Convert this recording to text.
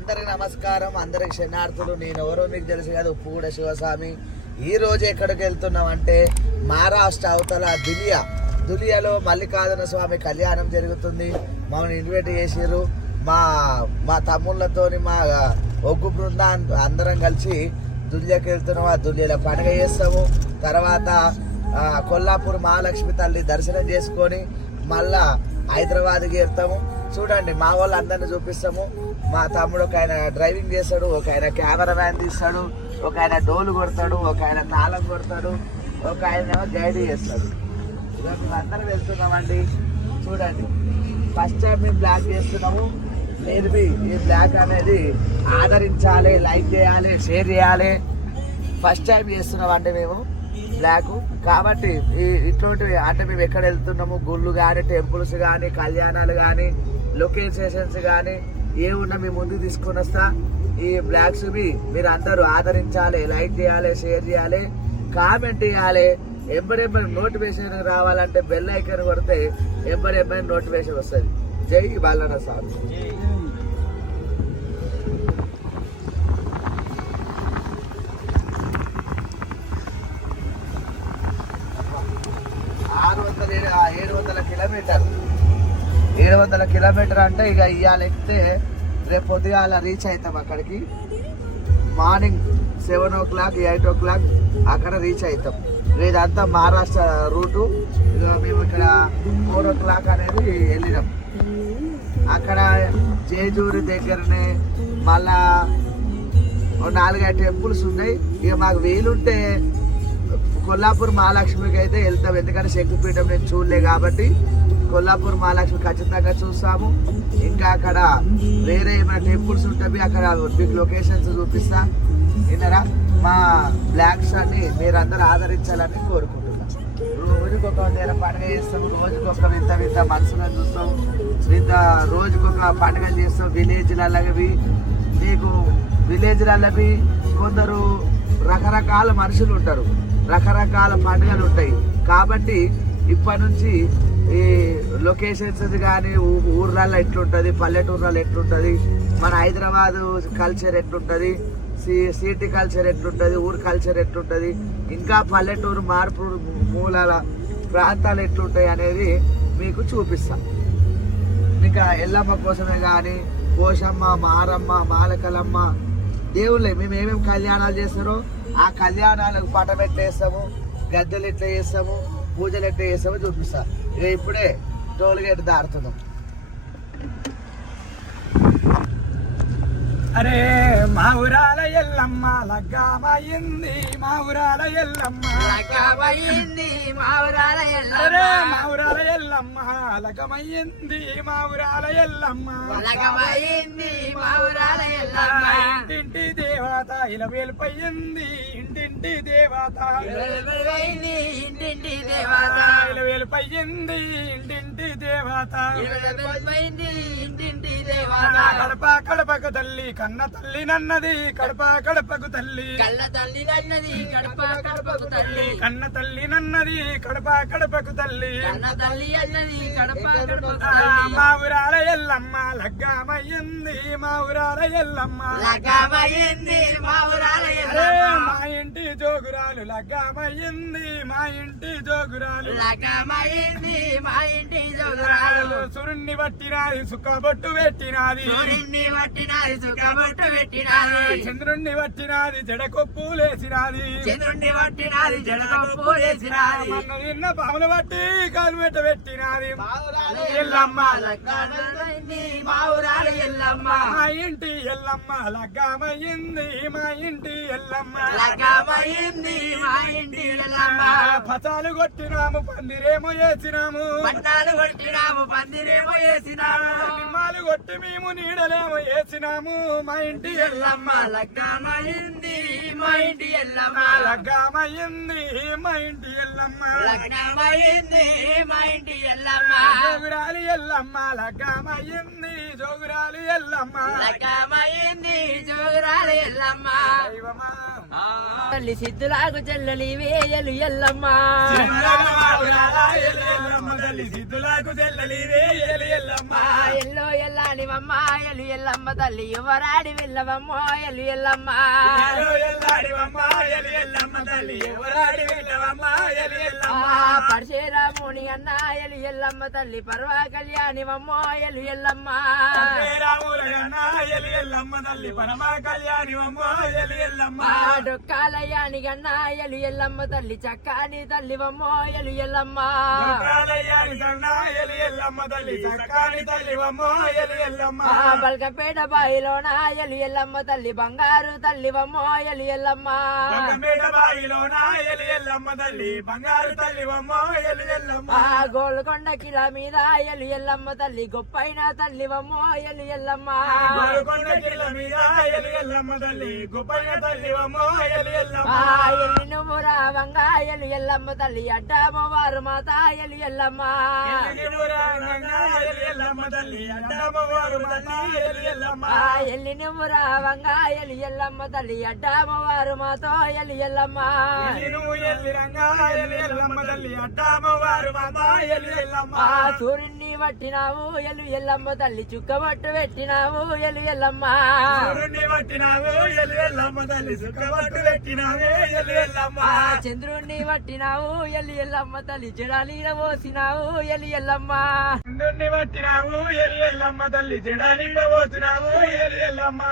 అందరికి నమస్కారం, అందరికి శరణార్థులు. నేను ఎవరో మీకు తెలుసు కదా, ఉప్పుగూడ శివస్వామి. ఈ రోజు ఎక్కడికి వెళ్తున్నాం అంటే మహారాష్ట్ర అవతల దులియాలో మల్లికార్జున స్వామి కళ్యాణం జరుగుతుంది. మమ్మల్ని ఇన్వైట్ చేసిర్రు మా తమ్ముళ్ళతోని, మా ఒగ్గు బృందం అందరం కలిసి దులియాకి వెళ్తున్నాం. ఆ దులియాలో పండుగ చేస్తాము. తర్వాత కొల్లాపూర్ మహాలక్ష్మి తల్లి దర్శనం చేసుకొని మళ్ళా హైదరాబాద్కి వెళ్తాము. చూడండి, మా వాళ్ళు అందరిని చూపిస్తాము. మా తమ్ముడు ఒక ఆయన డ్రైవింగ్ చేస్తాడు, ఒక ఆయన కెమెరా మ్యాన్ తీస్తాడు, ఒక ఆయన డోలు కొడతాడు, ఒక ఆయన తాళం కొడతాడు, ఒక ఆయన ఏమో గైడ్ చేస్తాడు. ఇక మేము అందరం వెళ్తున్నామండి. చూడండి, ఫస్ట్ టైం మేము బ్లాక్ చేస్తున్నాము. మీరు ఈ బ్లాక్ అనేది ఆదరించాలి, లైక్ చేయాలి, షేర్ చేయాలి. ఫస్ట్ టైం చేస్తున్నాం అంటే మేము బ్లాక్ కాబట్టి ఇటువంటివి అంటే మేము ఎక్కడ వెళ్తున్నాము, గుళ్ళు కానీ, టెంపుల్స్ కానీ, కళ్యాణాలు కానీ, లొకేషన్స్ కానీ ఏమున్నా మీ ముందుకు తీసుకొని వస్తా. ఈ బ్లాగ్స్ మీరు అందరూ ఆదరించాలి, లైక్ చేయాలి, షేర్ చేయాలి, కామెంట్ చేయాలి. ఎంబడెంబడి నోటిఫికేషన్ రావాలంటే బెల్ ఐకాన్ కొడితే ఎంబడెంబడి నోటిఫికేషన్ వస్తుంది. జై బాలన స్వామి. 700 కిలోమీటర్ అంటే ఇక ఇవాళ ఎక్కితే రేపు పొద్దుగాల రీచ్ అవుతాం అక్కడికి. మార్నింగ్ 7 o'clock 8 o'clock అక్కడ రీచ్ అవుతాం. ఇదంతా మహారాష్ట్ర రూటు. ఇక మేము ఇక్కడ 4 o'clock అనేది వెళ్ళినాం. అక్కడ జేజూరి దగ్గరనే మళ్ళా 4-5 టెంపుల్స్ ఉన్నాయి. ఇక మాకు వీలుంటే కొల్లాపూర్ మహాలక్ష్మికి అయితే వెళ్తాం. ఎందుకంటే శక్తిపీఠం నేను చూడలే కాబట్టి కొల్లాపూర్ మహాలక్ష్మి ఖచ్చితంగా చూస్తాము. ఇంకా అక్కడ వేరే ఏమైనా టెంపుల్స్ ఉంటాయి, అక్కడ మీకు లొకేషన్స్ చూపిస్తా. విన్నారా? మా బ్లాగ్స్ అన్ని మీరందరూ ఆదరించాలని కోరుకుంటున్నాం. రోజుకొక పండుగ చేస్తాం, రోజుకొక వింత వింత మనసులను చూస్తాం, రోజుకొక పండుగలు చేస్తాం. విలేజ్లవి మీకు విలేజ్లవి కొందరు రకరకాల మనుషులు ఉంటారు, రకరకాల పండుగలు ఉంటాయి. కాబట్టి ఇప్పటి నుంచి ఈ లొకేషన్స్ కానీ ఊర్లలో ఎట్లుంటుంది, పల్లెటూర్లలో ఎట్లుంటుంది, మన హైదరాబాదు కల్చర్ ఎట్లుంటుంది, సిటీ కల్చర్ ఎట్లుంటుంది, ఊరు కల్చర్ ఎట్లుంటుంది, ఇంకా పల్లెటూరు మార్పు మూలాల ప్రాంతాలు ఎట్లుంటాయి అనేది మీకు చూపిస్తాం. ఇంకా ఎల్లమ్మ కోసమే కానీ పోషమ్మ, మారమ్మ, మాలకలమ్మ దేవుళ్ళే మేము ఏమేమి కళ్యాణాలు చేస్తారో ఆ కళ్యాణాలకు పట పెట్టేస్తాము, గద్దెలు ఎట్లా చేస్తాము, పూజలు ఎట్లా చేస్తామో చూపిస్తాం. ఇక ఇప్పుడే టోల్ గేట్ దాడుతున్నాం. అరే మా ఊరాల ఎల్లమ్మ లగ్గామయ్యింది, మా ఊరాల ఎల్లమ్మ లగ్గామయ్యింది, మా ఊరాల ఎల్లమ్మ. అరే మా ఊరాల ఎల్లమ్మ లగ్గమయ్యింది, మా ఊరాల ఎల్లమ్మ లగ్గమయ్యింది, మా ఊరాల ఎల్లమ్మ. ఇంటింటి దేవత ఇలా వేలుపయ్యింది, ఇంటింటి దేవత వెలుపైంది, ఇంటింటి దేవత ఇలా వేలుపయ్యింది, ఇంటింటి దేవత వెలుపైంది, ఇంటింటి దేవత. కడప కడపకు తల్లి కన్న తల్లి నన్నది, కడప కడపకు తల్లి కళ్ళ తల్లి నన్నది, కడప కడపకు తల్లి కన్న తల్లి నన్నది, కడప కడపకు తల్లి కన్న తల్లి అన్నది, కడప కడపకు ఆ, తల్లి. మా ఊరాల ఎల్లమ్మ లగ్గామయ్యింది, మా ఊరాల ఎల్లమ్మ లగ్గమయ్యింది, మా ఊరాల అరే ఎల్లమ్మ. మా ఇంటి జోగురాలు లగ్గామయ్యింది, మా ఇంటి జోగురాలు లగ్గమయ్యింది, మా ఇంటి జోగురాలు. సురుణ్ణి పట్టినాది, సుక్కబొట్టు పెట్టినాది, సూర్యుడిని పట్టినాది, సుఖబొట్టు పెట్టినాది, చంద్రుణ్ణి పట్టినాది, జడకొప్పు లేసినాది, చంద్రుడిని పట్టినాది, జడగొప్పు వేసినాది. మన్ను తిన్న పాములు పట్టి కాలుమెట్ట పెట్టినాది. ఎల్లమ్మ లగ్గమయ్యింది, మా ఊరాల ఎల్లమ్మ. మా ఇంటి ఎల్లమ్మ లగ్గామయ్యింది, మా ఇంటి ఎల్లమ్మ లగ్గమయ్యింది, మా ఇంటి ఎల్లమ్మ. పచాలు కొట్టినాము, పందిరేమో వేసినాము, పట్నాలు కొట్టినాము, పందిరేమో వేసినాము. నిమ్మాలు కొట్టి మేము నీడలేమో వేసినాము. మా ఇంటి ఎల్లమ్మ ఎల్లమ్మ లగ్గమయ్యింది, మా ఇంటి ఎల్లమ్మ. లగ్గామయ్యింది, మా ఇంటి ఎల్లమ్మ లగ్గమయ్యింది, మా ఇంటి ఎల్లమ్మ. జోగురాలి ఎల్లమ్మ లగ్గామయ్యింది, జోగురాలి ఎల్లమ్మ లగ్గమయ్యింది, జోగురాల ఎల్లమ్మ. దైవమా తల్లి సిద్ధులాగు చెల్లలివే ఎలు ఎల్లమ్మ తల్లి సిద్ధులకు చెల్లలివే ఎలు ఎల్లమ్మ ఎల్లో ఎల్లాడివమ్మ ఎలు ఎల్లమ్మ తల్లి యువరాడి వెళ్ళవమ్మ ఎలు ఎల్లమ్మ ఎల్లాడివమ్మ ఎలు ఎల్లమ్మ తల్లి ఎవరాడి వెళ్ళవమ్మ ఎలు ఎల్లమ్మ పరశురాముని అన్న ఎలు ఎల్లమ్మ తల్లి పర్వ కళ్యాణివమ్మ ఎలు ఎల్లమ్మ రాములగన్న ఎలు ఎల్లమ్మ తల్లి పరమ కళ్యాణివమ్మ ఎలు ఎల్లమ్మ డొక్కాలయ్యాని గన్న ఎలు ఎల్లమ్మ తల్లి చక్కాని తల్లివమ్మ ఎలు ఎల్లమ్మ కాలయ్యాని కన్నా ఎలు ఎల్లమ్మ తల్లి చక్కాని తల్లివమ్మ ఎలు ఎల్లమ్మ బల్కపేట బాయిలోన ఎలు ఎల్లమ్మ తల్లి బంగారు తల్లివమ్మ ఎలు ఎల్లమ్మ బంగమేట బాయిలోన ఎలు ఎల్లమ్మ తల్లి బంగారు తల్లివమ్మ ఎలు ఎల్లమ్మ గోల్కొండ కిల మీద ఎలు ఎల్లమ్మ తల్లి గొప్పైన తల్లివమ్మ ఎలు ఎల్లమ్మ గోల్కొండ కిల మీద ఎలు ఎల్లమ్మ తల్లి గొప్పైన తల్లివమ్మ ఎలు ఎల్లమ్మ ఎల్లి నువ్వు రావంగా ఎలు ఎల్లమ్మ తల్లి అడ్డామ వారు మాత ఎలు ఎల్లమ్మ ఎలు ఎల్లమ్మ తల్లి అడ్డమ్మవారు తల్లి ఎలు ఎల్లమ్మ ఎల్లి నువ్వు రావంగా ఎలు ఎల్లమ్మ తల్లి అడ్డామ వారు మాతో ఎలు ఎల్లమ్మ నువ్వు ఎల్లి రంగా ఎలు ఎల్లమ్మ తల్లి అడ్డమ్మవారు ఎలు ఎల్లమ్మ సూర్యుని పట్టినావు ఎలు ఎల్లమ్మ తల్లి చుక్కబట్టు పెట్టినావు ఎలు ఎల్లమ్మ సూర్యుని పట్టినావు ఎలు ఎల్లమ్మ తల్లి శుక్రవట్టు పెట్టినావు ఎలు ఎల్లమ్మ చంద్రుణ్ణి పట్టినావు ఎలు ఎల్లమ్మ తల్లి చెడాలీన పోసినావు ఎలు ఎల్లమ్మ చంద్రుణ్ణి పట్టినావు ఎలు ఎల్లమ్మ తల్లి జడానిండ పోతున్నావు ఎలు ఎల్లమ్మ